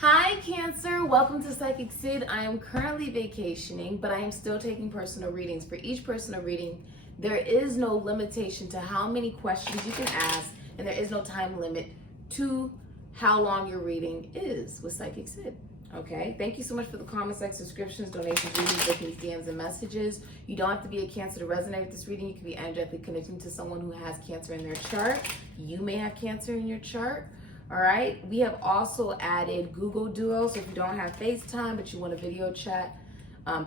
Hi Cancer, welcome to Sikiksyd. I am currently vacationing, but I am still taking personal readings. For each personal reading, there is no limitation to how many questions you can ask, and there is no time limit to how long your reading is with Sikiksyd. Okay, thank you so much for the comments, like, subscriptions, donations, readings, bookings, DMs, and messages. You don't have to be a Cancer to resonate with this reading. You can be energetically connecting to someone who has Cancer in their chart. You may have Cancer in your chart. All right, we have also added Google Duo, so if you don't have FaceTime but you want a video chat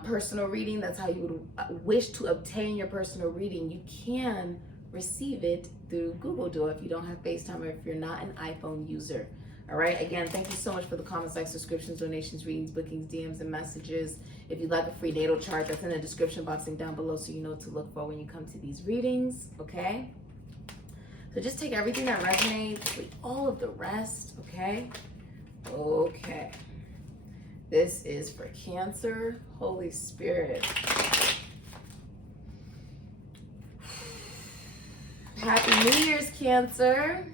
personal reading, that's how you would wish to obtain your personal reading. You can receive it through Google Duo if you don't have FaceTime or if you're not an iPhone user. All right, again, thank you so much for the comments, like, subscriptions, donations, readings, bookings, DMs, and messages. If you'd like a free natal chart, that's in the description box and down below so you know what to look for when you come to these readings, okay? So just take everything that resonates, leave all of the rest, okay? Okay. This is for Cancer. Holy Spirit. Happy New Year's, Cancer.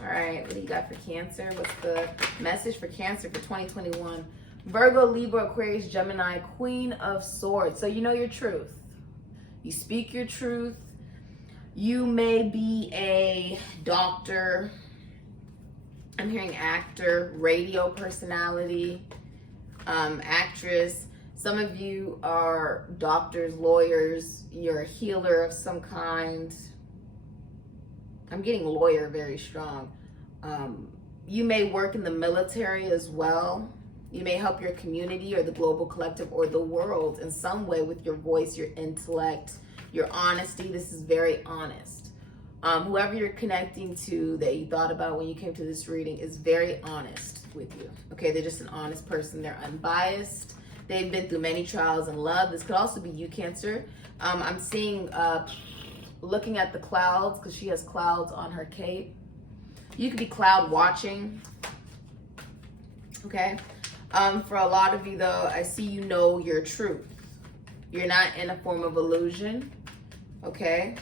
All right, what do you got for Cancer? What's the message for Cancer for 2021? Virgo, Libra, Aquarius, Gemini, Queen of Swords. So you know your truth. You speak your truth. You may be a doctor, I'm hearing actor, radio personality, actress. Some of you are doctors, lawyers, you're a healer of some kind. I'm getting lawyer very strong. You may work in the military as well. You may help your community or the global collective or the world in some way with your voice, your intellect, your honesty. This is very honest. Whoever you're connecting to that you thought about when you came to this reading is very honest with you. Okay, they're just an honest person. They're unbiased. They've been through many trials in love. This could also be you, Cancer. I'm seeing, looking at the clouds, because she has clouds on her cape. You could be cloud watching. Okay. For a lot of you, though, I see you know your truth. You're not in a form of illusion. Okay.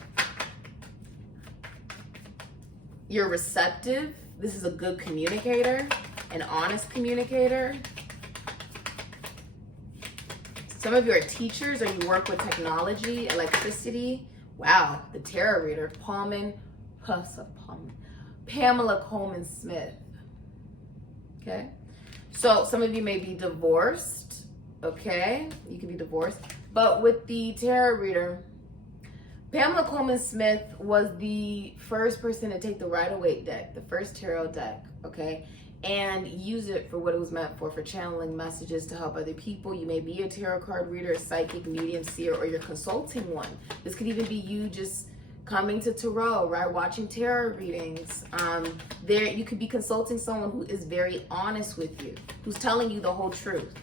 You're receptive. This is a good communicator, an honest communicator. Some of you are teachers or you work with technology, electricity. Wow, the tarot reader, Pamela Coleman Smith. Okay. So some of you may be divorced. Okay. You can be divorced. But with the tarot reader, Pamela Coleman Smith was the first person to take the Rider-Waite deck, the first tarot deck, okay, and use it for what it was meant for channeling messages to help other people. You may be a tarot card reader, psychic, medium, seer, or you're consulting one. This could even be you just coming to tarot, right, watching tarot readings. You could be consulting someone who is very honest with you, who's telling you the whole truth,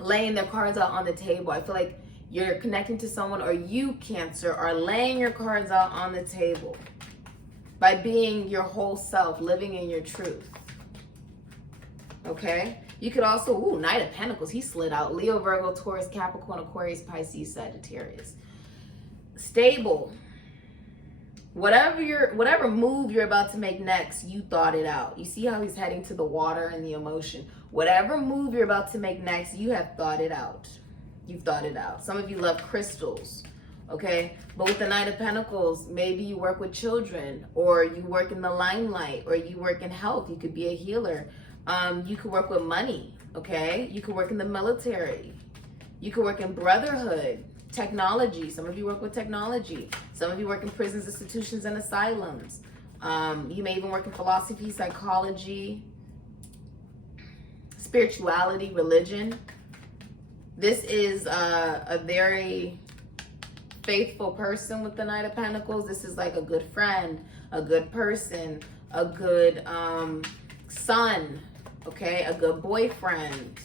laying their cards out on the table. I feel like you're connecting to someone, or you, Cancer, are laying your cards out on the table by being your whole self, living in your truth. Okay? You could also, Knight of Pentacles, he slid out. Leo, Virgo, Taurus, Capricorn, Aquarius, Pisces, Sagittarius. Stable. Whatever move you're about to make next, you thought it out. You see how he's heading to the water and the emotion. Whatever move you're about to make next, you have thought it out. You've thought it out. Some of you love crystals, okay? But with the Knight of Pentacles, maybe you work with children, or you work in the limelight, or you work in health. You could be a healer. You could work with money, okay? You could work in the military. You could work in brotherhood, technology. Some of you work with technology. Some of you work in prisons, institutions, and asylums. You may even work in philosophy, psychology, spirituality, religion. This is a very faithful person with the Knight of Pentacles. This is like a good friend, a good person, a good son, okay, a good boyfriend.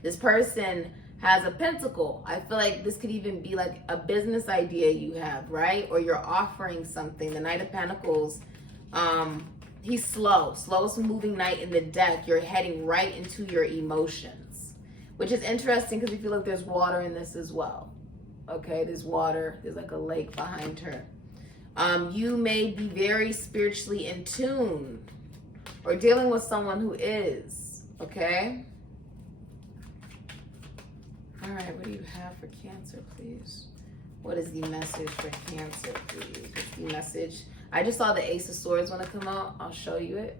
This person has a pentacle. I feel like this could even be like a business idea you have, right? Or you're offering something. The Knight of Pentacles, he's slowest moving knight in the deck. You're heading right into your emotions, which is interesting because you feel like there's water in this as well. Okay, there's water. There's like a lake behind her. You may be very spiritually in tune, or dealing with someone who is, okay? All right, what do you have for Cancer, please? What is the message for Cancer, please? What's the message? I just saw the Ace of Swords want to come out. I'll show you it.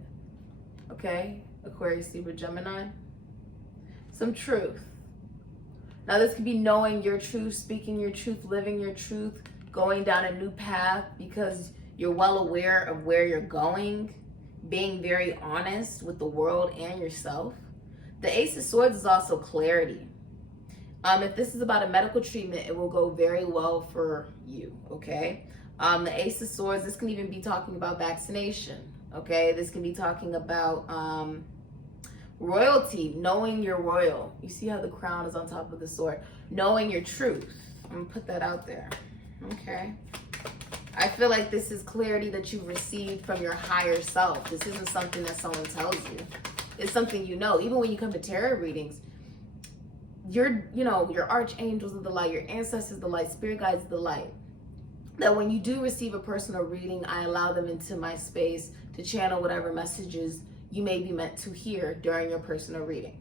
Okay, Aquarius, Libra, Gemini. Some truth. Now this could be knowing your truth, speaking your truth, living your truth, going down a new path because you're well aware of where you're going, being very honest with the world and yourself. The Ace of Swords is also clarity. If this is about a medical treatment, it will go very well for you, okay? The Ace of Swords, this can even be talking about vaccination, okay? This can be talking about royalty, knowing you're royal. You see how the crown is on top of the sword? Knowing your truth. I'm gonna put that out there, okay? I feel like this is clarity that you've received from your higher self. This isn't something that someone tells you. It's something you know. Even when you come to tarot readings, your archangels of the light, your ancestors, the light, spirit guides, the light. That when you do receive a personal reading, I allow them into my space to channel whatever messages you may be meant to hear during your personal reading.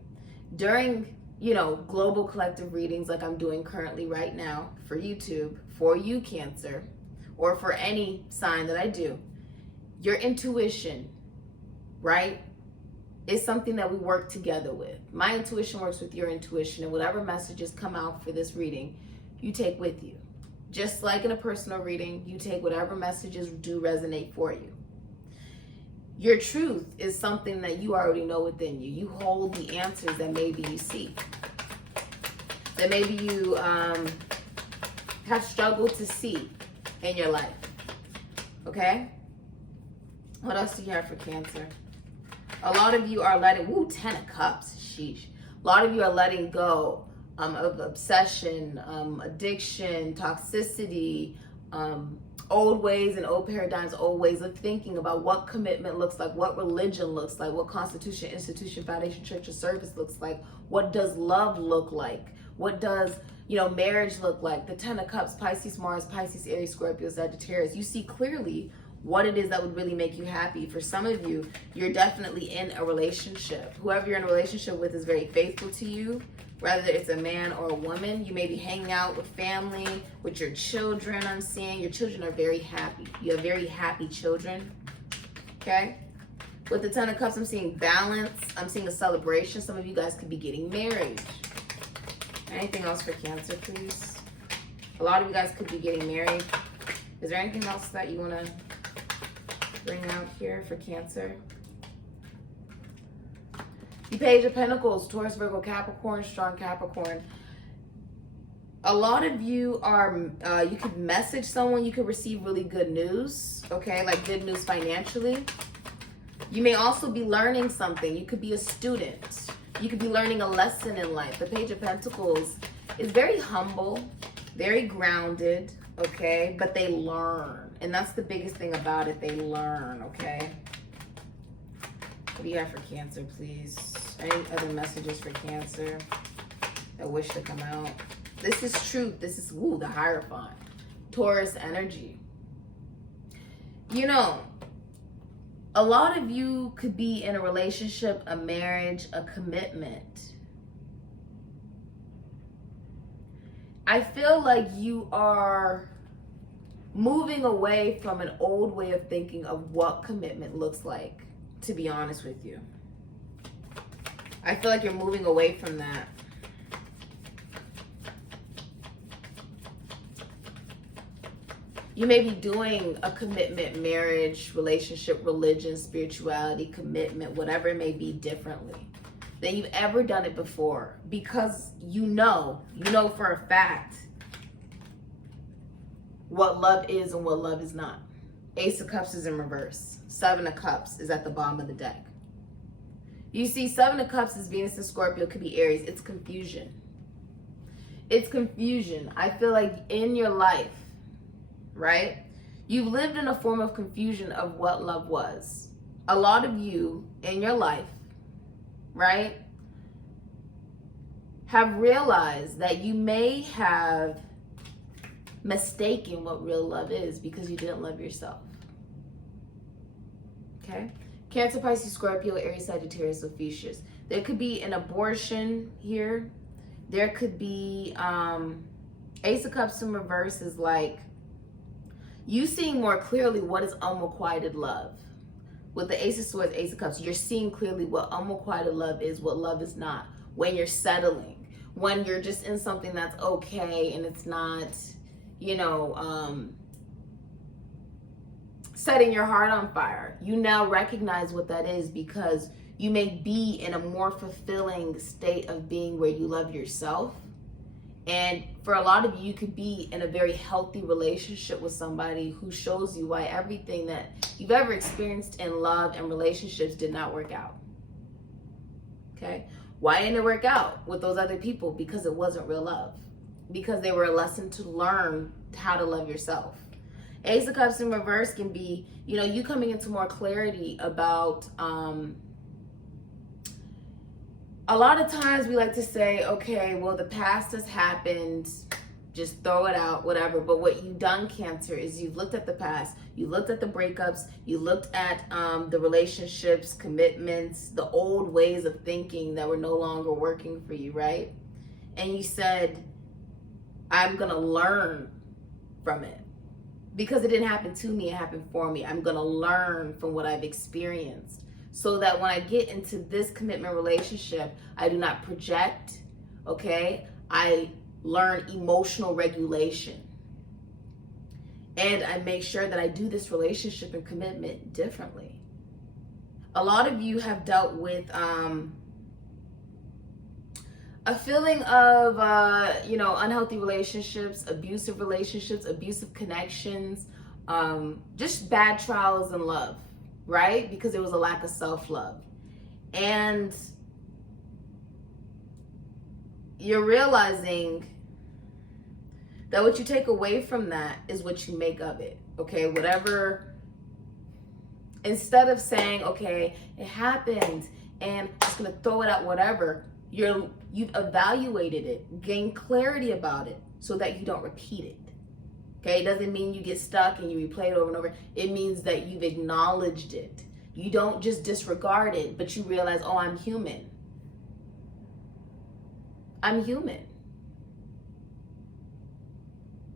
During, global collective readings like I'm doing currently right now for YouTube, for you, Cancer, or for any sign that I do, your intuition, right, is something that we work together with. My intuition works with your intuition, and whatever messages come out for this reading, you take with you. Just like in a personal reading, you take whatever messages do resonate for you. Your truth is something that you already know within you. You hold the answers that maybe you seek, that maybe you have struggled to see in your life, okay? What else do you have for Cancer? A lot of you are letting, 10 of Cups, sheesh. A lot of you are letting go of obsession, addiction, toxicity, old ways and old paradigms, old ways of thinking about what commitment looks like, what religion looks like, what constitution, institution, foundation, church, or service looks like, what does love look like, what does, marriage look like. The 10 of Cups, Pisces, Mars, Pisces, Aries, Scorpio, Sagittarius. You see clearly what it is that would really make you happy. For some of you, you're definitely in a relationship. Whoever you're in a relationship with is very faithful to you, whether it's a man or a woman. You may be hanging out with family, with your children. I'm seeing your children are very happy. You have very happy children, okay? With the 10 of Cups, I'm seeing balance. I'm seeing a celebration. Some of you guys could be getting married. Anything else for Cancer, please? A lot of you guys could be getting married. Is there anything else that you want to bring out here for Cancer? The Page of Pentacles, Taurus, Virgo, Capricorn, strong Capricorn. A lot of you are, you could message someone, you could receive really good news, okay? Like good news financially. You may also be learning something. You could be a student. You could be learning a lesson in life. The Page of Pentacles is very humble, very grounded, okay? But they learn. And that's the biggest thing about it. They learn, okay? What do you have for Cancer, please? Any other messages for Cancer that wish to come out? This is truth. This is, the Hierophant. Taurus energy. A lot of you could be in a relationship, a marriage, a commitment. I feel like you are moving away from an old way of thinking of what commitment looks like, to be honest with you. I feel like you're moving away from that. You may be doing a commitment, marriage, relationship, religion, spirituality, commitment, whatever it may be, differently than you've ever done it before, because you know for a fact what love is and what love is not. Ace of Cups is in reverse. 7 of Cups is at the bottom of the deck. You see, 7 of Cups is Venus and Scorpio, could be Aries. It's confusion. It's confusion. I feel like in your life, right, you've lived in a form of confusion of what love was. A lot of you in your life, right, have realized that you may have mistaken what real love is because you didn't love yourself. Okay? Cancer, Pisces, Scorpio, Aries, Sagittarius, Ophiuchus. There could be an abortion here. There could be Ace of Cups in reverse is like you seeing more clearly what is unrequited love. With the Ace of Swords, Ace of Cups, you're seeing clearly what unrequited love is, what love is not. When you're settling, when you're just in something that's okay and it's not, you know, setting your heart on fire. You now recognize what that is because you may be in a more fulfilling state of being where you love yourself. And for a lot of you, you could be in a very healthy relationship with somebody who shows you why everything that you've ever experienced in love and relationships did not work out. Okay? Why didn't it work out with those other people? Because it wasn't real love. Because they were a lesson to learn how to love yourself. Ace of Cups in reverse can be, you know, you coming into more clarity about, a lot of times we like to say, okay, well, the past has happened, just throw it out, whatever. But what you've done, Cancer, is you've looked at the past, you looked at the breakups, you looked at the relationships, commitments, the old ways of thinking that were no longer working for you, right? And you said, I'm gonna learn from it. Because it didn't happen to me, it happened for me. I'm gonna learn from what I've experienced. So that when I get into this commitment relationship, I do not project, okay? I learn emotional regulation. And I make sure that I do this relationship and commitment differently. A lot of you have dealt with a feeling of, you know, unhealthy relationships, abusive connections, just bad trials in love. Right? Because there was a lack of self-love. And you're realizing that what you take away from that is what you make of it. Okay? Whatever, instead of saying, okay, it happened and I'm just gonna throw it out, whatever, you've evaluated it, gained clarity about it so that you don't repeat it. Okay, it doesn't mean you get stuck and you replay it over and over. It means that you've acknowledged it. You don't just disregard it, but you realize, oh, I'm human. I'm human.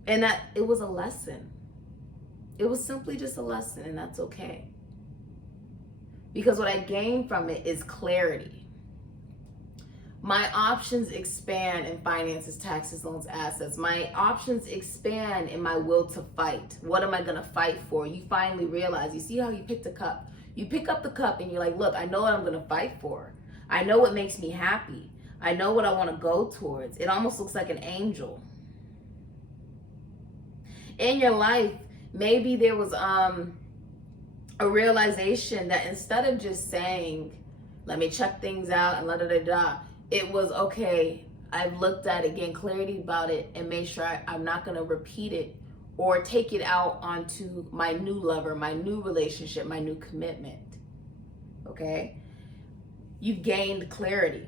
And that it was a lesson. It was simply just a lesson, and that's okay. Because what I gained from it is clarity. My options expand in finances, taxes, loans, assets. My options expand in my will to fight. What am I going to fight for? You finally realize, you see how you picked a cup. You pick up the cup and you're like, look, I know what I'm going to fight for. I know what makes me happy. I know what I want to go towards. It almost looks like an angel. In your life, maybe there was a realization that instead of just saying, let me check things out and la-da-da-da, it was, okay, I've looked at it, gained clarity about it, and made sure I'm not going to repeat it or take it out onto my new lover, my new relationship, my new commitment. Okay? You've gained clarity.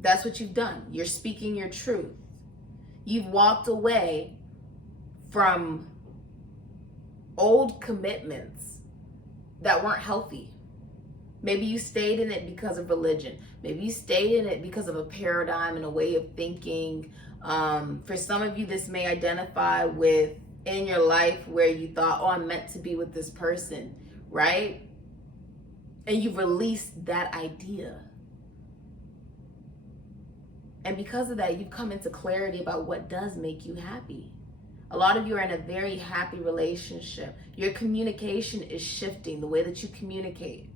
That's what you've done. You're speaking your truth. You've walked away from old commitments that weren't healthy. Maybe you stayed in it because of religion. Maybe you stayed in it because of a paradigm and a way of thinking. For some of you, this may identify with in your life where you thought, oh, I'm meant to be with this person, right? And you've released that idea. And because of that, you've come into clarity about what does make you happy. A lot of you are in a very happy relationship. Your communication is shifting, the way that you communicate.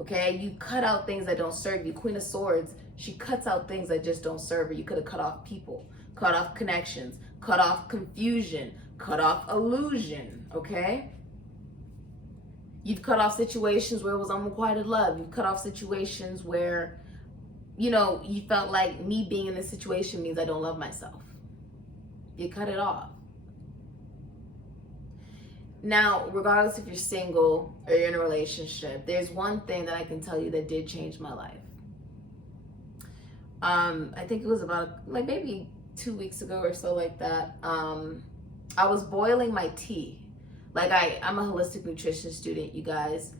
Okay, you cut out things that don't serve you. Queen of Swords, she cuts out things that just don't serve her. You could have cut off people, cut off connections, cut off confusion, cut off illusion, okay? You've cut off situations where it was unrequited love. You've cut off situations where, you know, you felt like me being in this situation means I don't love myself. You cut it off. Now, regardless if you're single or you're in a relationship, there's one thing that I can tell you that did change my life. I think it was about like maybe 2 weeks ago or so, like that. I was boiling my tea. Like I'm a holistic nutrition student, you guys.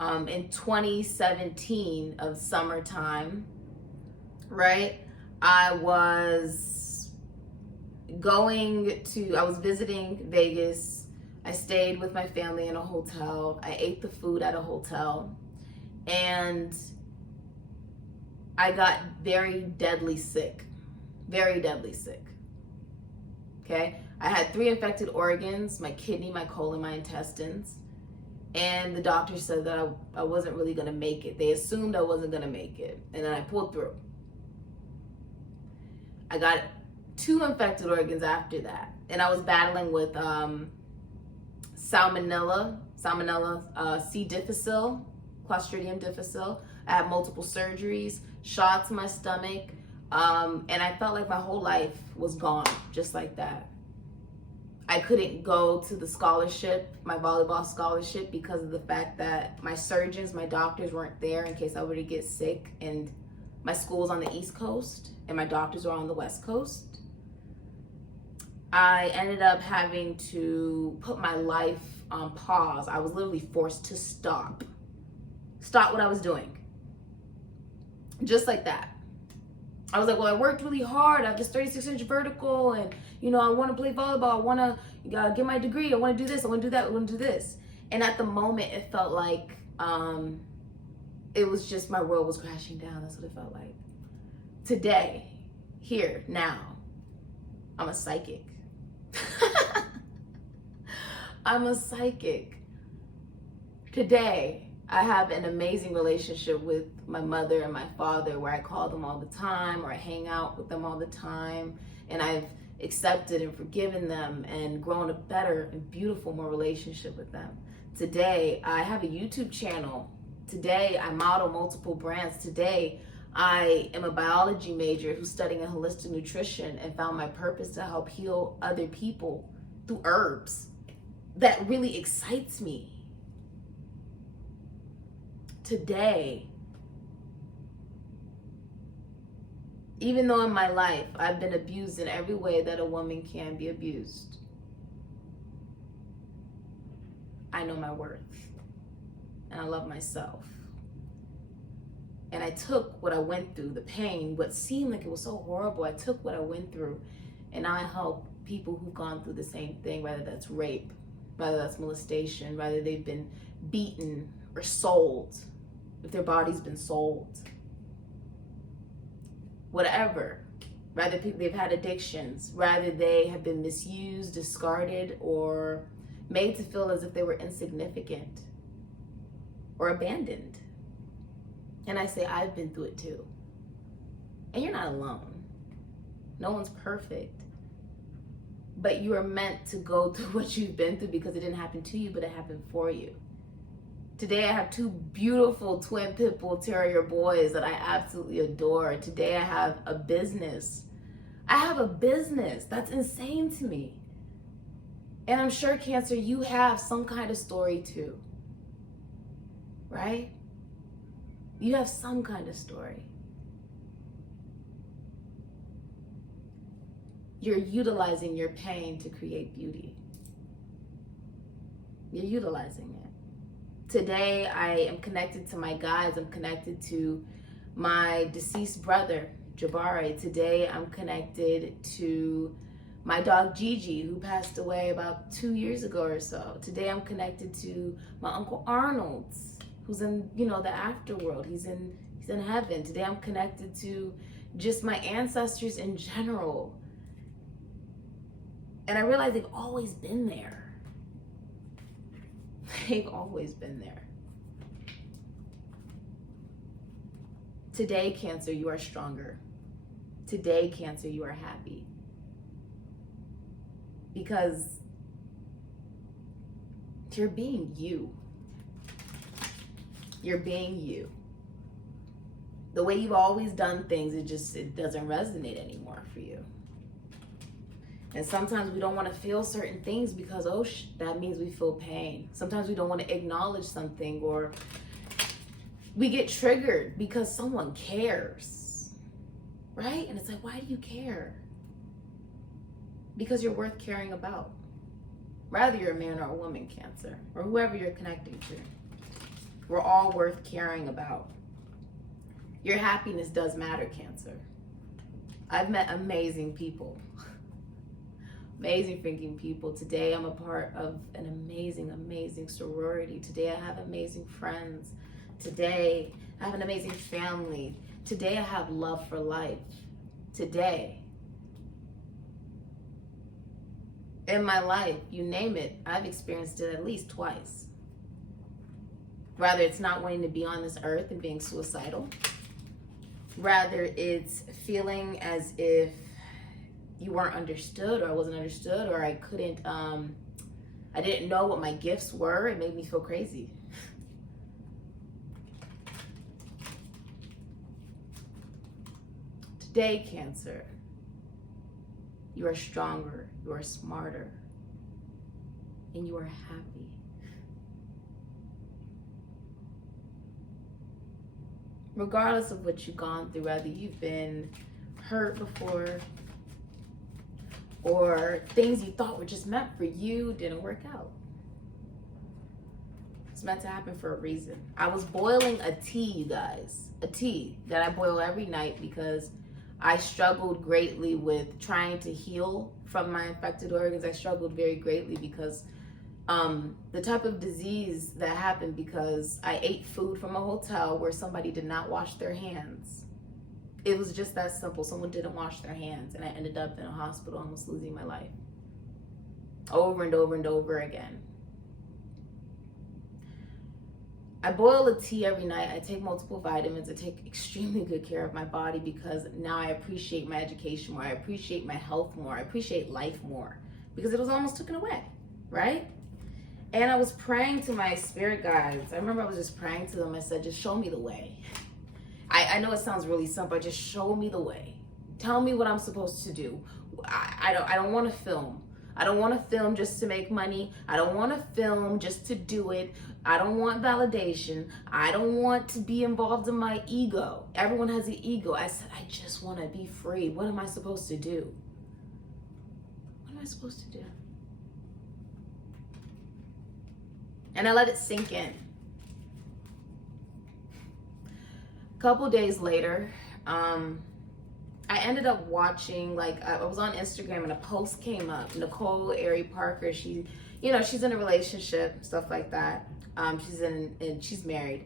in 2017 of summertime, right? I was visiting Vegas. I stayed with my family in a hotel. I ate the food at a hotel, and I got very deadly sick. Very deadly sick. Okay? I had 3 infected organs: my kidney, my colon, my intestines. And the doctor said that I wasn't really going to make it. They assumed I wasn't going to make it. And then I pulled through. I got 2 infected organs after that. And I was battling with Salmonella C. difficile, Clostridium difficile. I had multiple surgeries, shots in my stomach. And I felt like my whole life was gone, just like that. I couldn't go to the scholarship, my volleyball scholarship, because of the fact that my surgeons, my doctors weren't there in case I were to get sick. And my school was on the East Coast and my doctors were on the West Coast. I ended up having to put my life on pause. I was literally forced to stop what I was doing. Just like that. I was like, well, I worked really hard. I have this 36-inch vertical, and I want to play volleyball. I want to get my degree. I want to do this. I want to do that. I want to do this. And at the moment, it felt like it was just my world was crashing down. That's what it felt like. Today, here, now, I'm a psychic. I'm a psychic. Today, I have an amazing relationship with my mother and my father, where I call them all the time, or I hang out with them all the time, and I've accepted and forgiven them and grown a better and beautiful, more relationship with them. Today, I have a YouTube channel. Today, I model multiple brands. Today, I am a biology major who's studying holistic nutrition and found my purpose to help heal other people through herbs. That really excites me. Today, even though in my life I've been abused in every way that a woman can be abused, I know my worth and I love myself. And I took what I went through, the pain, what seemed like it was so horrible. I took what I went through and I help people who've gone through the same thing, whether that's rape, whether that's molestation, whether they've been beaten or sold, if their body's been sold, whatever. Rather they've had addictions, rather they have been misused, discarded, or made to feel as if they were insignificant or abandoned. And I say, I've been through it too. And you're not alone. No one's perfect. But you are meant to go through what you've been through because it didn't happen to you, but it happened for you. Today I have 2 beautiful twin pit bull terrier boys that I absolutely adore. Today I have a business. I have a business. That's insane to me. And I'm sure, Cancer, you have some kind of story too. Right? You have some kind of story. You're utilizing your pain to create beauty. You're utilizing it. Today, I am connected to my guides. I'm connected to my deceased brother, Jabari. Today, I'm connected to my dog, Gigi, who passed away about 2 years ago or so. Today, I'm connected to my Uncle Arnold, who's in, the afterworld. He's in heaven. Today, I'm connected to just my ancestors in general. And I realize they've always been there. They've always been there. Today, Cancer, you are stronger. Today, Cancer, you are happy. Because you're being you. You're being you. The way you've always done things, it doesn't resonate anymore for you. And sometimes we don't want to feel certain things because, that means we feel pain. Sometimes we don't want to acknowledge something, or we get triggered because someone cares, right? And it's like, why do you care? Because you're worth caring about. Rather you're a man or a woman, Cancer, or whoever you're connecting to. We're all worth caring about. Your happiness does matter, Cancer. I've met amazing people. Amazing freaking people. Today I'm a part of an amazing, amazing sorority. Today I have amazing friends. Today I have an amazing family. Today I have love for life. Today. In my life, you name it, I've experienced it at least twice. Rather it's not wanting to be on this earth and being suicidal. Rather it's feeling as if you weren't understood, or I wasn't understood, or I didn't know what my gifts were. It made me feel crazy. Today, Cancer, you are stronger, you are smarter, and you are happy. Regardless of what you've gone through, whether you've been hurt before, or things you thought were just meant for you didn't work out. It's meant to happen for a reason. I was boiling a tea, you guys. A tea that I boil every night because I struggled greatly with trying to heal from my infected organs. I struggled very greatly because the type of disease that happened because I ate food from a hotel where somebody did not wash their hands. It was just that simple. Someone didn't wash their hands and I ended up in a hospital almost losing my life. Over and over and over again. I boil a tea every night. I take multiple vitamins. I take extremely good care of my body because now I appreciate my education more. I appreciate my health more. I appreciate life more because it was almost taken away, right? And I was praying to my spirit guides. I remember I was just praying to them. I said, just show me the way. I know it sounds really simple. Just show me the way. Tell me what I'm supposed to do. I don't want to film. I don't want to film just to make money. I don't want to film just to do it. I don't want validation. I don't want to be involved in my ego. Everyone has an ego. I said, I just want to be free. What am I supposed to do? What am I supposed to do? And I let it sink in. A couple days later, I ended up watching, I was on Instagram and a post came up. Nicole Ari Parker, she's in a relationship, stuff like that. She's married.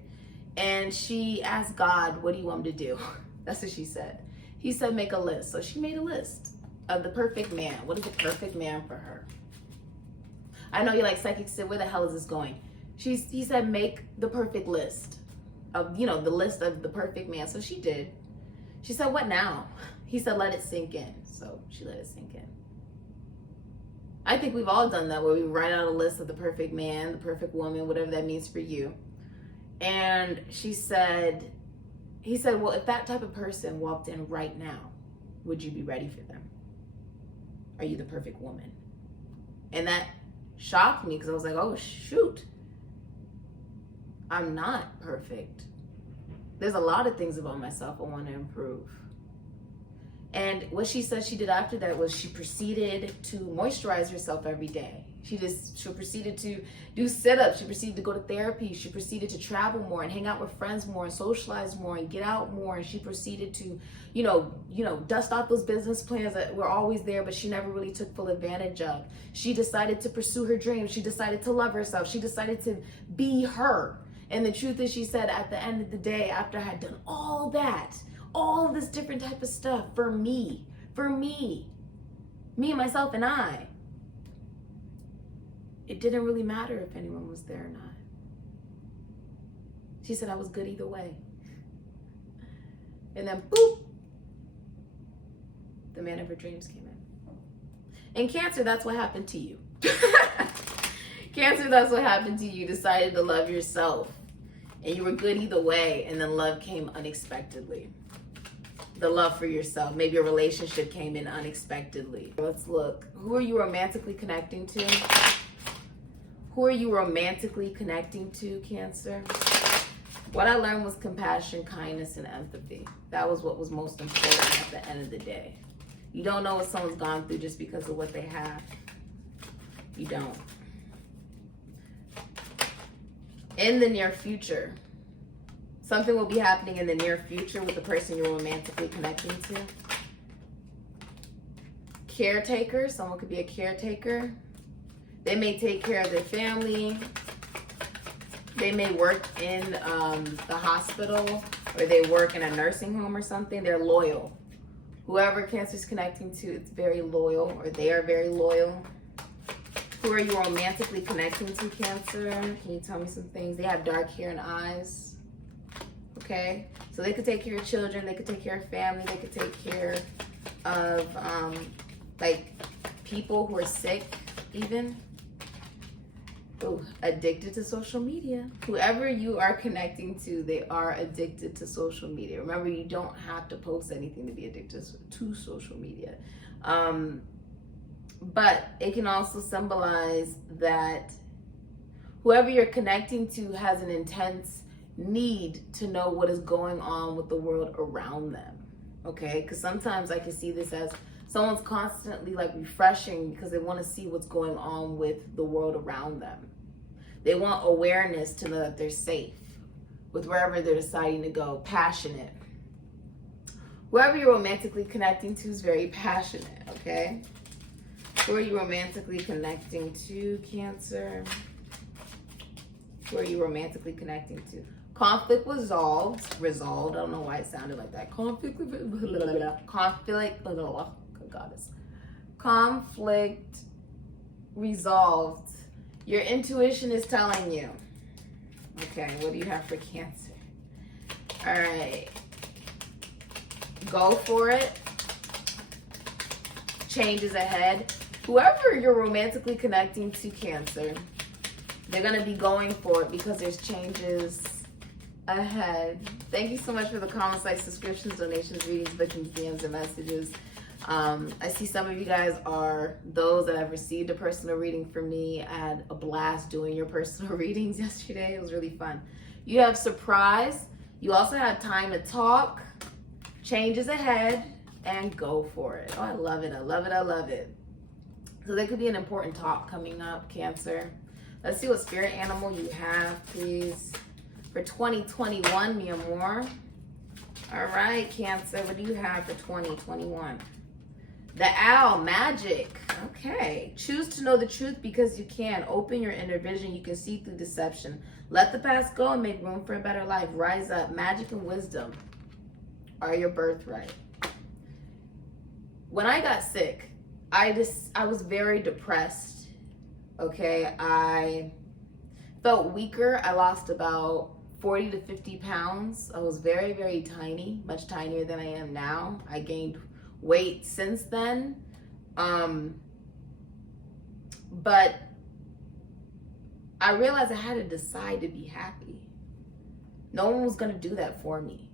And she asked God, what do you want me to do? That's what she said. He said, make a list. So she made a list of the perfect man. What is the perfect man for her? I know you're like, Sikiksyd, where the hell is this going? He said, make the perfect list of, the list of the perfect man. So she did. She said, what now? He said, let it sink in. So she let it sink in. I think we've all done that, where we write out a list of the perfect man, the perfect woman, whatever that means for you. And he said, well, if that type of person walked in right now, would you be ready for them? Are you the perfect woman? And that shocked me because I was like, oh, shoot. I'm not perfect. There's a lot of things about myself I want to improve. And what she said she did after that was she proceeded to moisturize herself every day. She proceeded to do sit-ups. She proceeded to go to therapy. She proceeded to travel more and hang out with friends more and socialize more and get out more. And she proceeded to, dust off those business plans that were always there, but she never really took full advantage of. She decided to pursue her dreams. She decided to love herself. She decided to be her. And the truth is, she said, at the end of the day, after I had done all that, all this different type of stuff for me, myself, and I, it didn't really matter if anyone was there or not. She said I was good either way. And then, boop, the man of her dreams came in. In Cancer, that's what happened to you. Cancer, that's what happened to you. You decided to love yourself. And you were good either way, and then love came unexpectedly. The love for yourself. Maybe a relationship came in unexpectedly. Let's look. Who are you romantically connecting to? Who are you romantically connecting to, Cancer? What I learned was compassion, kindness, and empathy. That was what was most important at the end of the day. You don't know what someone's gone through just because of what they have. You don't. in the near future. Something will be happening in the near future with the person you're romantically connecting to. Caretaker, someone could be a caretaker. They may take care of their family. They may work in the hospital, or they work in a nursing home or something. They're loyal. Whoever Cancer's connecting to is very loyal, or they are very loyal. Who are you romantically connecting to, Cancer? Can you tell me some things? They have dark hair and eyes. Okay? So they could take care of children. They could take care of family. They could take care of, like, people who are sick, even. Ooh, addicted to social media. Whoever you are connecting to, they are addicted to social media. Remember, you don't have to post anything to be addicted to social media. But it can also symbolize that whoever you're connecting to has an intense need to know what is going on with the world around them. Okay? Because sometimes I can see this as someone's constantly like refreshing because they want to see what's going on with the world around them. They want awareness to know that they're safe with wherever they're deciding to go. Passionate. Whoever you're romantically connecting to is very passionate, okay? Who are you romantically connecting to, Cancer? Who are you romantically connecting to? Conflict resolved. I don't know why it sounded like that. Conflict resolved. Your intuition is telling you. Okay, what do you have for Cancer? All right. Go for it. Changes ahead. Whoever you're romantically connecting to, Cancer, they're going to be going for it because there's changes ahead. Thank you so much for the comments, likes, subscriptions, donations, readings, bookings, DMs, and messages. I see some of you guys are those that have received a personal reading from me. I had a blast doing your personal readings yesterday. It was really fun. You have surprise. You also have time to talk. Changes ahead. And go for it. Oh, I love it. I love it. I love it. So there could be an important talk coming up, Cancer. Let's see what spirit animal you have, please. For 2021, mi amor. All right, Cancer. What do you have for 2021? The owl, magic. Okay. Choose to know the truth because you can. Open your inner vision. You can see through deception. Let the past go and make room for a better life. Rise up. Magic and wisdom are your birthright. When I got sick, I was very depressed. Okay. I felt weaker. I lost about 40 to 50 pounds. I was very, very tiny, much tinier than I am now. I gained weight since then. But I realized I had to decide to be happy. No one was going to do that for me.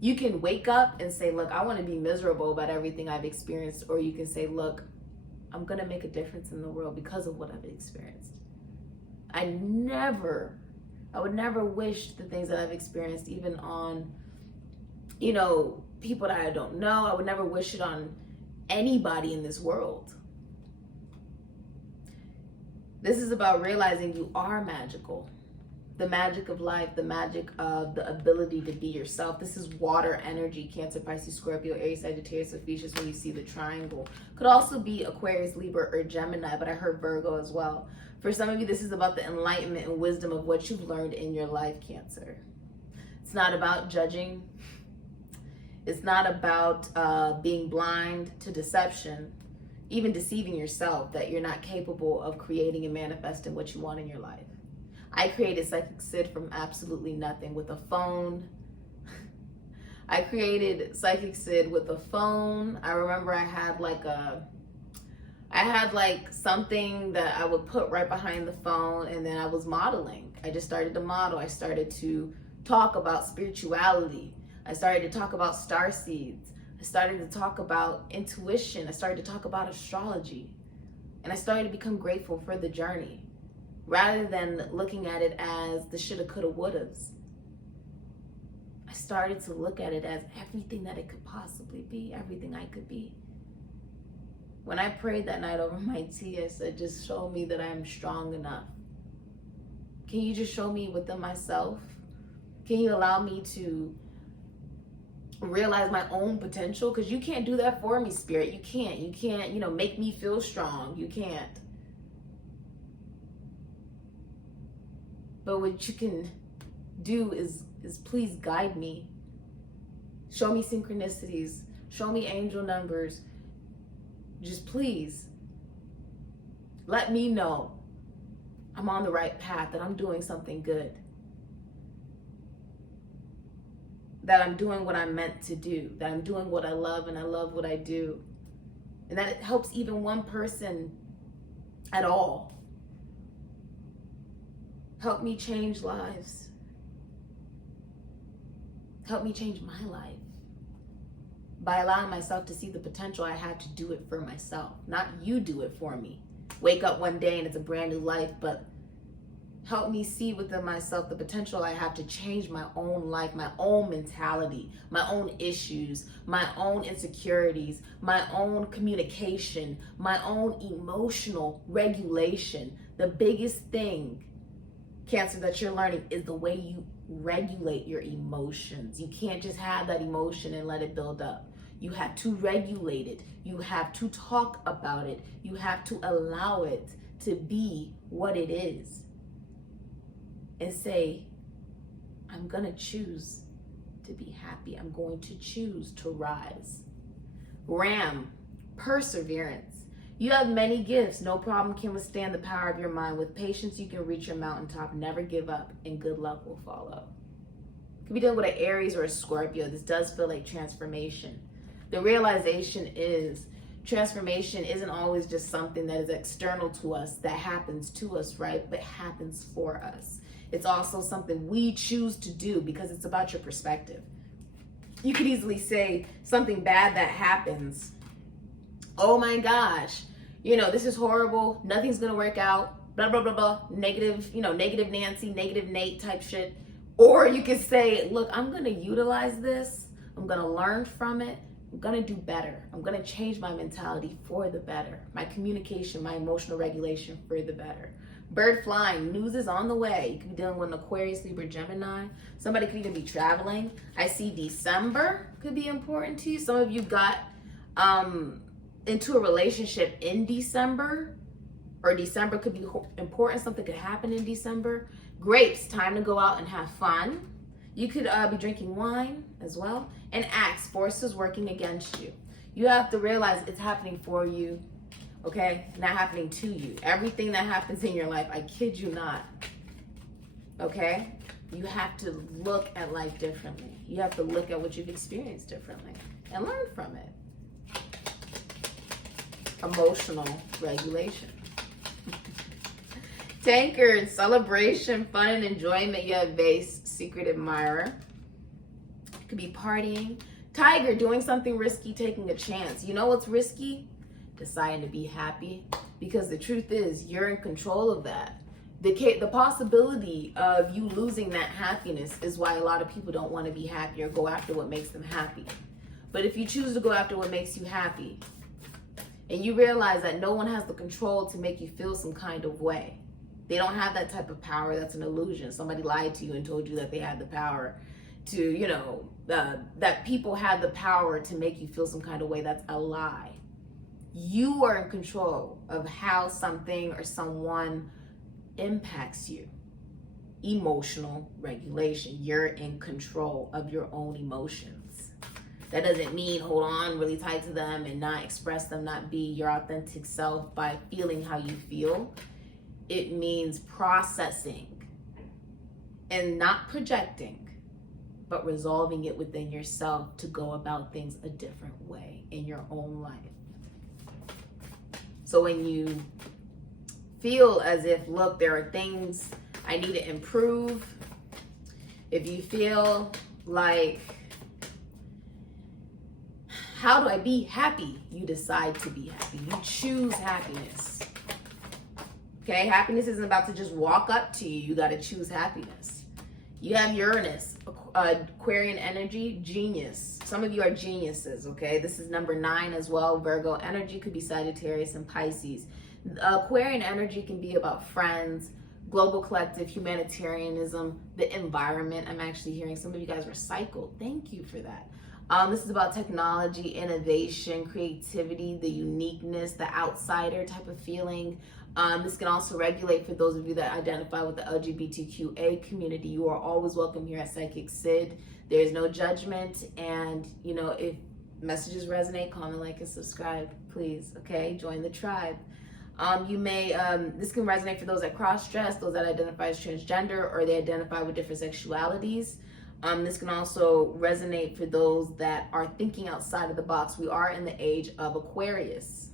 You can wake up and say, look, I want to be miserable about everything I've experienced. Or you can say, look, I'm going to make a difference in the world because of what I've experienced. I would never wish the things that I've experienced, even on, people that I don't know. I would never wish it on anybody in this world. This is about realizing you are magical. The magic of life, the magic of the ability to be yourself. This is water energy, Cancer, Pisces, Scorpio, Aries, Sagittarius, Ophiuchus, when you see the triangle. Could also be Aquarius, Libra, or Gemini, but I heard Virgo as well. For some of you, this is about the enlightenment and wisdom of what you've learned in your life, Cancer. It's not about judging. It's not about being blind to deception, even deceiving yourself that you're not capable of creating and manifesting what you want in your life. I created Sikiksyd from absolutely nothing with a phone. I created Sikiksyd with a phone. I remember I had something that I would put right behind the phone, and then I was modeling. I just started to model. I started to talk about spirituality. I started to talk about star seeds. I started to talk about intuition. I started to talk about astrology. And I started to become grateful for the journey, rather than looking at it as the shoulda, coulda, wouldas. I started to look at it as everything that it could possibly be, everything I could be. When I prayed that night over my tea, I said, just show me that I'm strong enough, Can you just show me within myself? Can you allow me to realize my own potential? Because you can't do that for me, Spirit. You can't, you know, make me feel strong. You can't. But what you can do is please guide me. Show me synchronicities. Show me angel numbers. Just please let me know I'm on the right path, that I'm doing something good, that I'm doing what I'm meant to do, that I'm doing what I love and I love what I do, and that it helps even one person at all. Help me change lives. Help me change my life by allowing myself to see the potential I have to do it for myself, not you do it for me. Wake up one day and it's a brand new life, but help me see within myself the potential I have to change my own life, my own mentality, my own issues, my own insecurities, my own communication, my own emotional regulation. The biggest thing, Cancer, that you're learning is the way you regulate your emotions. You can't just have that emotion and let it build up. You have to regulate it. You have to talk about it. You have to allow it to be what it is. And say, I'm gonna choose to be happy. I'm going to choose to rise. Ram, perseverance. You have many gifts. No problem can withstand the power of your mind. With patience, you can reach your mountaintop. Never give up, and good luck will follow. Could be dealing with an Aries or a Scorpio. This does feel like transformation. The realization is transformation isn't always just something that is external to us, that happens to us, right? But happens for us. It's also something we choose to do because it's about your perspective. You could easily say something bad that happens. Oh my gosh, you know, this is horrible. Nothing's gonna work out. Blah, blah, blah, blah. Negative, you know, negative Nancy, negative Nate type shit. Or you could say, look, I'm gonna utilize this. I'm gonna learn from it. I'm gonna do better. I'm gonna change my mentality for the better. My communication, my emotional regulation for the better. Bird flying, news is on the way. You could be dealing with an Aquarius, Libra, Gemini. Somebody could even be traveling. I see December could be important to you. Some of you got into a relationship in December, or December could be important. Something could happen in December. Grapes, time to go out and have fun. You could be drinking wine as well. And Axe, forces working against you. You have to realize it's happening for you, okay? Not happening to you. Everything that happens in your life, I kid you not, okay? You have to look at life differently. You have to look at what you've experienced differently and learn from it. Emotional regulation. Tankers, celebration, fun and enjoyment. You have Vase, secret admirer. It could be partying. Tiger, doing something risky, taking a chance. You know what's risky? Deciding to be happy. Because the truth is, you're in control of that. The possibility of you losing that happiness is why a lot of people don't want to be happy or go after what makes them happy. But if you choose to go after what makes you happy, and you realize that no one has the control to make you feel some kind of way. They don't have that type of power. That's an illusion. Somebody lied to you and told you that they had the power to, you know, that people have the power to make you feel some kind of way. That's a lie. You are in control of how something or someone impacts you. Emotional regulation. You're in control of your own emotions. That doesn't mean hold on really tight to them and not express them, not be your authentic self by feeling how you feel. It means processing and not projecting, but resolving it within yourself to go about things a different way in your own life. So when you feel as if, look, there are things I need to improve, if you feel like, how do I be happy? You decide to be happy. You choose happiness. Okay, happiness isn't about to just walk up to you. You got to choose happiness. You have Uranus, Aquarian energy, genius. Some of you are geniuses, okay? This is number 9 as well. Virgo energy could be Sagittarius and Pisces. Aquarian energy can be about friends, global collective, humanitarianism, the environment. I'm actually hearing some of you guys recycled. Thank you for that. This is about technology, innovation, creativity, the uniqueness, the outsider type of feeling. This can also regulate for those of you that identify with the LGBTQA community. You are always welcome here at Sikiksyd. There is no judgment. And, you know, if messages resonate, comment, like, and subscribe, please. Okay, join the tribe. You may, this can resonate for those that cross-dress, those that identify as transgender, or they identify with different sexualities. This can also resonate for those that are thinking outside of the box. We are in the age of Aquarius,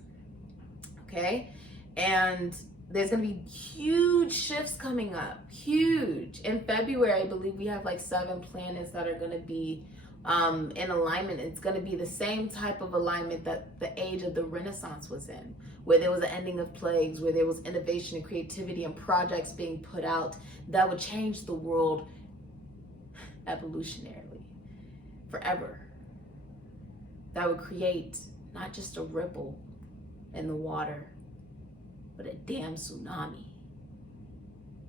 okay? And there's gonna be huge shifts coming up, huge. In February, I believe we have like 7 planets that are gonna be in alignment. It's gonna be the same type of alignment that the age of the Renaissance was in, where there was an ending of plagues, where there was innovation and creativity and projects being put out that would change the world evolutionarily, forever. That would create not just a ripple in the water, but a damn tsunami.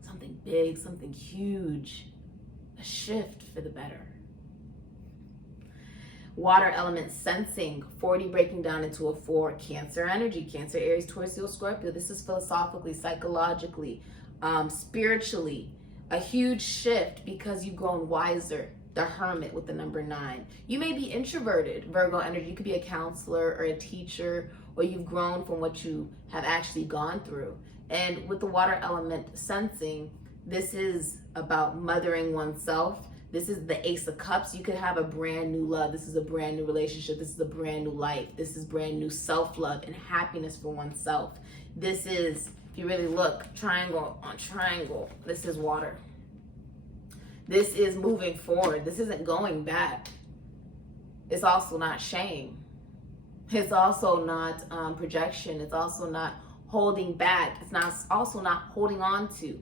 Something big, something huge, a shift for the better. Water element sensing, 40 breaking down into a 4, Cancer energy, Cancer, Aries, Taurus, Leo, Scorpio. This is philosophically, psychologically, spiritually, a huge shift because you've grown wiser. The Hermit with the number 9. You may be introverted, Virgo energy. You could be a counselor or a teacher, or you've grown from what you have actually gone through. And with the water element sensing, this is about mothering oneself. This is the Ace of Cups. You could have a brand new love. This is a brand new relationship. This is a brand new life. This is brand new self-love and happiness for oneself. This is, if you really look, triangle on triangle, this is water. This is moving forward. This isn't going back. It's also not shame. It's also not projection. It's also not holding back. It's not also not holding on to.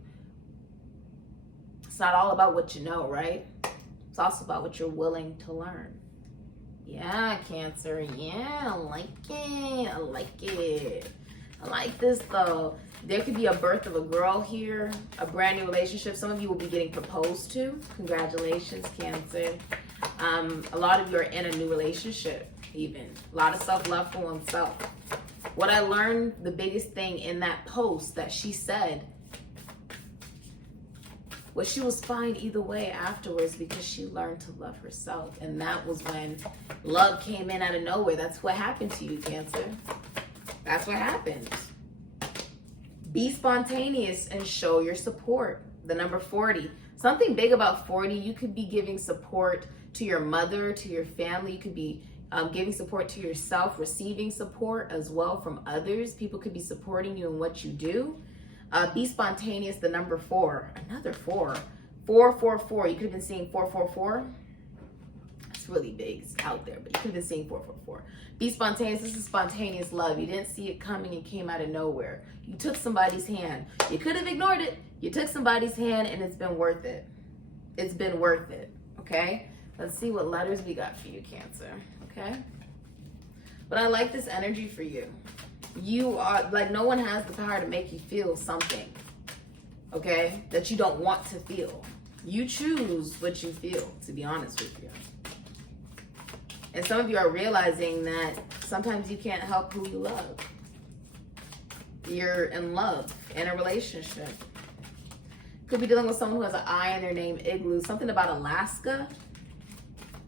It's not all about what you know, right? It's also about what you're willing to learn. Yeah, Cancer. Yeah, I like it. I like it. I like this though. There could be a birth of a girl here, a brand new relationship. Some of you will be getting proposed to. Congratulations, Cancer. A lot of you are in a new relationship even. A lot of self-love for oneself. What I learned, the biggest thing in that post that she said, was she was fine either way afterwards because she learned to love herself. And that was when love came in out of nowhere. That's what happened to you, Cancer. That's what happened. Be spontaneous and show your support. The number 40. Something big about 40. You could be giving support to your mother, to your family. You could be giving support to yourself, receiving support as well from others. People could be supporting you in what you do. Be spontaneous. The number 4. Another 4. 444. You could have been seeing 444. It's really big. It's out there, but you could have been seeing 444. Be spontaneous. This is spontaneous love. You didn't see it coming. It came out of nowhere. You took somebody's hand. You could have ignored it. You took somebody's hand and it's been worth it. It's been worth it. Okay? Let's see what letters we got for you, Cancer. Okay? But I like this energy for you. You are, like, no one has the power to make you feel something. Okay? That you don't want to feel. You choose what you feel, to be honest with you. And some of you are realizing that sometimes you can't help who you love. You're in love, in a relationship. Could be dealing with someone who has an I in their name, Igloo. Something about Alaska.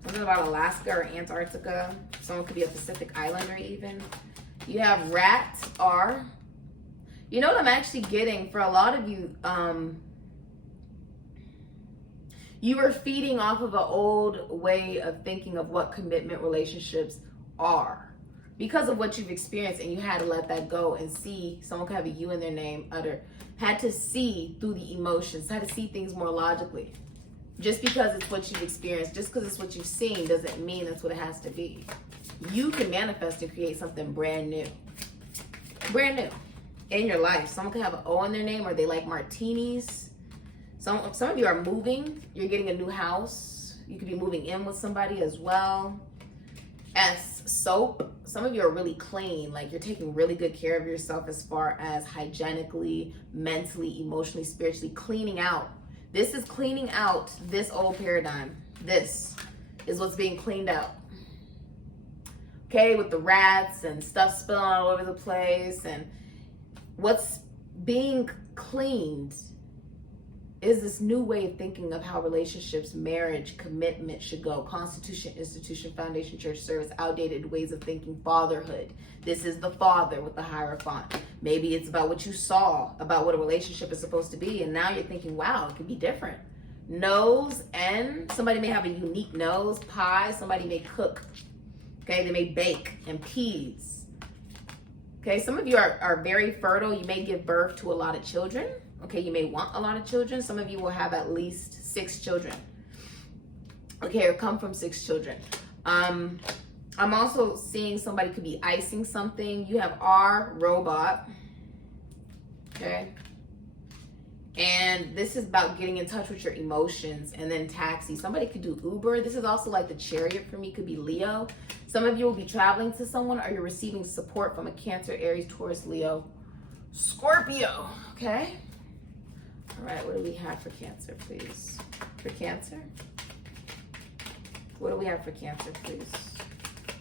Something about Alaska or Antarctica. Someone could be a Pacific Islander even. You have Rat, R. You know what I'm actually getting for a lot of you? You were feeding off of an old way of thinking of what commitment relationships are because of what you've experienced, and you had to let that go and see. Someone could have a U in their name, had to see through the emotions, had to see things more logically. Just because it's what you've experienced, just because it's what you've seen, doesn't mean that's what it has to be. You can manifest and create something brand new in your life. Someone could have an O in their name, or they like martinis. Some of you are moving. You're getting a new house. You could be moving in with somebody as well. S, soap. Some of you are really clean. Like, you're taking really good care of yourself as far as hygienically, mentally, emotionally, spiritually, cleaning out. This is cleaning out this old paradigm. This is what's being cleaned out. Okay, with the rats and stuff spilling all over the place, and what's being cleaned is this new way of thinking of how relationships, marriage, commitment should go. Constitution, institution, foundation, church, service, outdated ways of thinking, fatherhood. This is the father with the hierophant. Maybe it's about what you saw, about what a relationship is supposed to be, and now you're thinking, wow, it could be different. Nose, N, somebody may have a unique nose. Pie, somebody may cook. Okay, they may bake. And peas. Okay, some of you are very fertile. You may give birth to a lot of children. Okay, you may want a lot of children. Some of you will have at least 6 children. Okay, or come from 6 children. I'm also seeing somebody could be icing something. You have R, robot. Okay. And this is about getting in touch with your emotions. And then taxi. Somebody could do Uber. This is also like the chariot for me. Could be Leo. Some of you will be traveling to someone, or you're receiving support from a Cancer, Aries, Taurus, Leo, Scorpio. Okay. All right, what do we have for Cancer, please? For Cancer? What do we have for Cancer, please?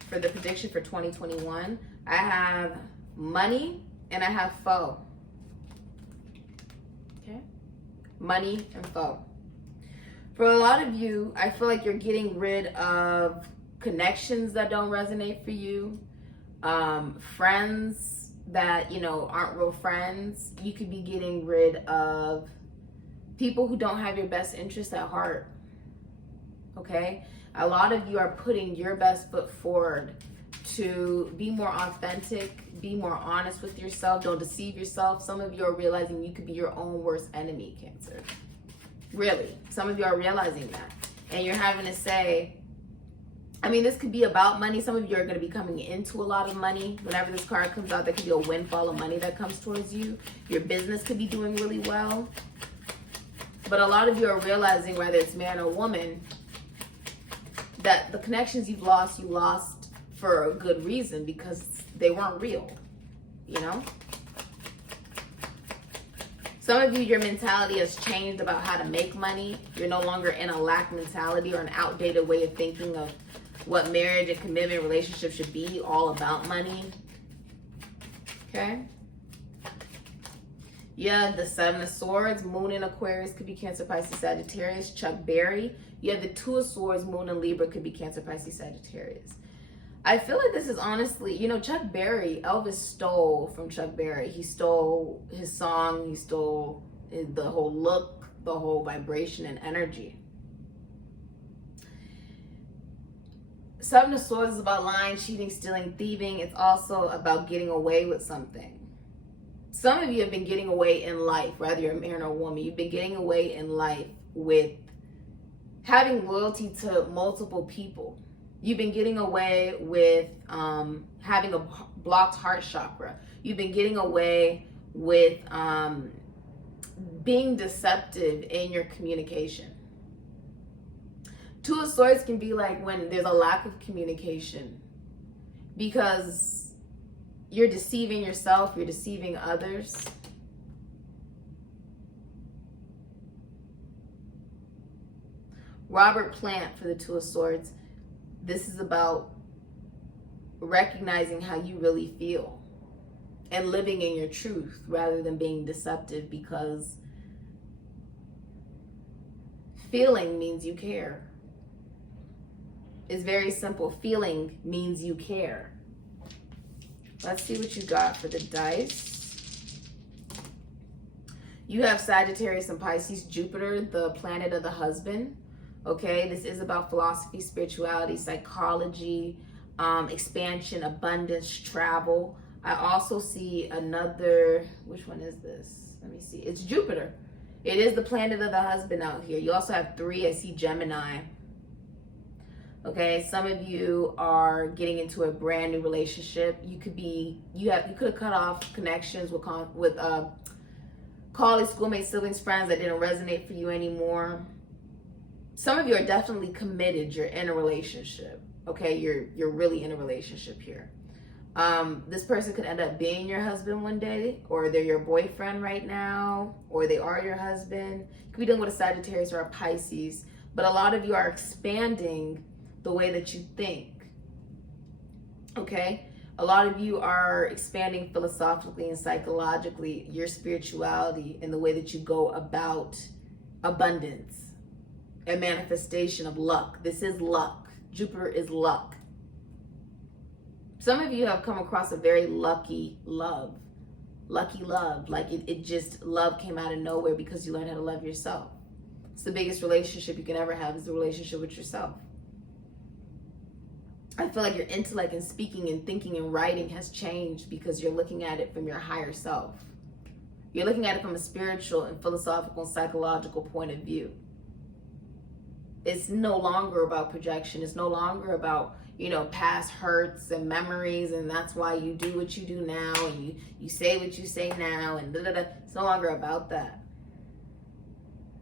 For the prediction for 2021, I have money and I have foe. Okay? Money and foe. For a lot of you, I feel like you're getting rid of connections that don't resonate for you, friends that, you know, aren't real friends. You could be getting rid of people who don't have your best interest at heart. Okay? A lot of you are putting your best foot forward to be more authentic, be more honest with yourself, don't deceive yourself. Some of you are realizing you could be your own worst enemy, Cancer. Really. Some of you are realizing that. And you're having to say, I mean, this could be about money. Some of you are going to be coming into a lot of money. Whenever this card comes out, there could be a windfall of money that comes towards you. Your business could be doing really well. But a lot of you are realizing, whether it's man or woman, that the connections you lost for a good reason, because they weren't real, you know? Some of you, your mentality has changed about how to make money. You're no longer in a lack mentality or an outdated way of thinking of what marriage and commitment relationship should be, all about money. Okay? Yeah, the 7 of Swords, Moon in Aquarius, could be Cancer, Pisces, Sagittarius. Chuck Berry. You have the 2 of Swords, Moon in Libra, could be Cancer, Pisces, Sagittarius. I feel like this is honestly, you know, Chuck Berry, Elvis stole from Chuck Berry. He stole his song, he stole the whole look, the whole vibration and energy. 7 of Swords is about lying, cheating, stealing, thieving. It's also about getting away with something. Some of you have been getting away in life, whether you're a man or a woman. You've been getting away in life with having loyalty to multiple people. You've been getting away with having a blocked heart chakra. You've been getting away with being deceptive in your communication. 2 of Swords can be like when there's a lack of communication, because you're deceiving yourself, you're deceiving others. Robert Plant for the 2 of Swords. This is about recognizing how you really feel and living in your truth rather than being deceptive, because feeling means you care. It's very simple. Feeling means you care. Let's see what you got for the dice. You have Sagittarius and Pisces, Jupiter, the planet of the husband. Okay, this is about philosophy, spirituality, psychology, expansion, abundance, travel. I also see another, which one is this? Let me see. It's Jupiter. It is the planet of the husband out here. You also have 3. I see Gemini. Okay, some of you are getting into a brand new relationship. You could have cut off connections with colleagues, schoolmates, siblings, friends that didn't resonate for you anymore. Some of you are definitely committed. You're in a relationship. Okay, you're really in a relationship here. This person could end up being your husband one day, or they're your boyfriend right now, or they are your husband. You could be dealing with a Sagittarius or a Pisces, but a lot of you are expanding the way that you think. Okay? A lot of you are expanding philosophically and psychologically your spirituality in the way that you go about abundance and manifestation of luck. This is luck. Jupiter is luck. Some of you have come across a very lucky love. Lucky love. Like it just, love came out of nowhere because you learned how to love yourself. It's the biggest relationship you can ever have, is the relationship with yourself. I feel like your intellect and speaking and thinking and writing has changed because you're looking at it from your higher self. You're looking at it from a spiritual and philosophical and psychological point of view. It's no longer about projection. It's no longer about, past hurts and memories, and that's why you do what you do now, and you say what you say now, and da-da-da. It's no longer about that.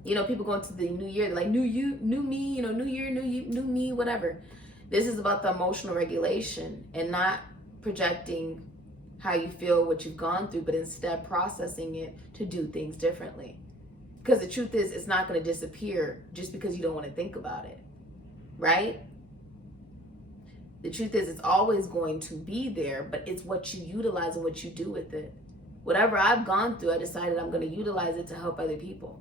People go into the new year, they're like, new you, new me, new year, new you, new me, whatever. This is about the emotional regulation and not projecting how you feel, what you've gone through, but instead processing it to do things differently. Because the truth is, it's not going to disappear just because you don't want to think about it, right? The truth is, it's always going to be there, but it's what you utilize and what you do with it. Whatever I've gone through, I decided I'm going to utilize it to help other people.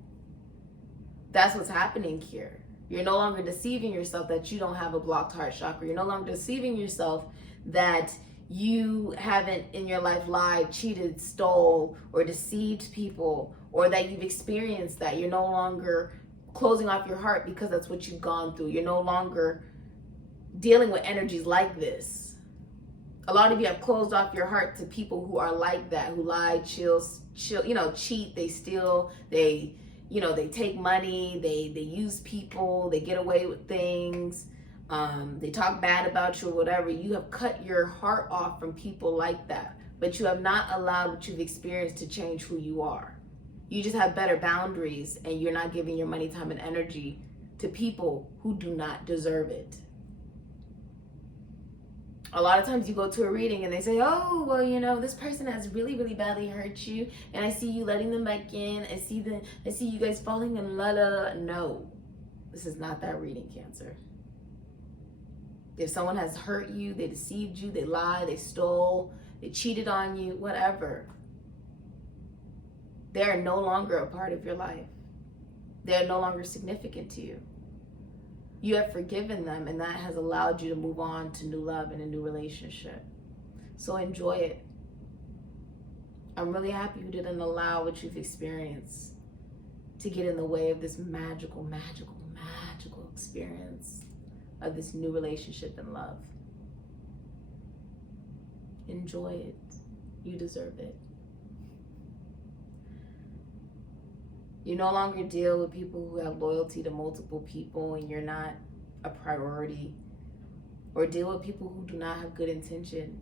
That's what's happening here. You're no longer deceiving yourself that you don't have a blocked heart chakra. You're no longer deceiving yourself that you haven't in your life lied, cheated, stole, or deceived people, or that you've experienced that. You're no longer closing off your heart because that's what you've gone through. You're no longer dealing with energies like this. A lot of you have closed off your heart to people who are like that, who lie, cheat, they steal, they take money, they use people, they get away with things, they talk bad about you or whatever. You have cut your heart off from people like that, but you have not allowed what you've experienced to change who you are. You just have better boundaries, and you're not giving your money, time, and energy to people who do not deserve it. A lot of times you go to a reading and they say, oh, well, this person has really, really badly hurt you, and I see you letting them back in. I see you guys falling in love. No, this is not that reading, Cancer. If someone has hurt you, they deceived you, they lied, they stole, they cheated on you, whatever, they are no longer a part of your life. They are no longer significant to you. You have forgiven them, and that has allowed you to move on to new love and a new relationship. So enjoy it. I'm really happy you didn't allow what you've experienced to get in the way of this magical, magical, magical experience of this new relationship and love. Enjoy it. You deserve it. You no longer deal with people who have loyalty to multiple people and you're not a priority, or deal with people who do not have good intention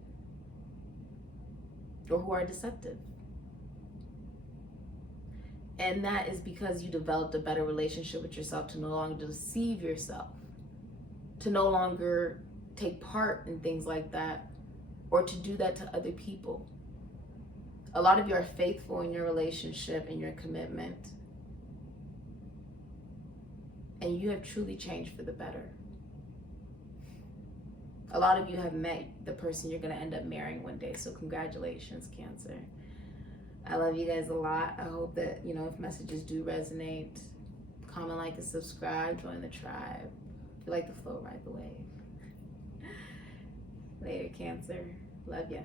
or who are deceptive. And that is because you developed a better relationship with yourself, to no longer deceive yourself, to no longer take part in things like that, or to do that to other people. A lot of you are faithful in your relationship and your commitment. And you have truly changed for the better. A lot of you have met the person you're going to end up marrying one day. So congratulations, Cancer. I love you guys a lot. I hope that, if messages do resonate, comment, like, and subscribe. Join the tribe. If you like the flow, ride the wave. Later, Cancer. Love ya.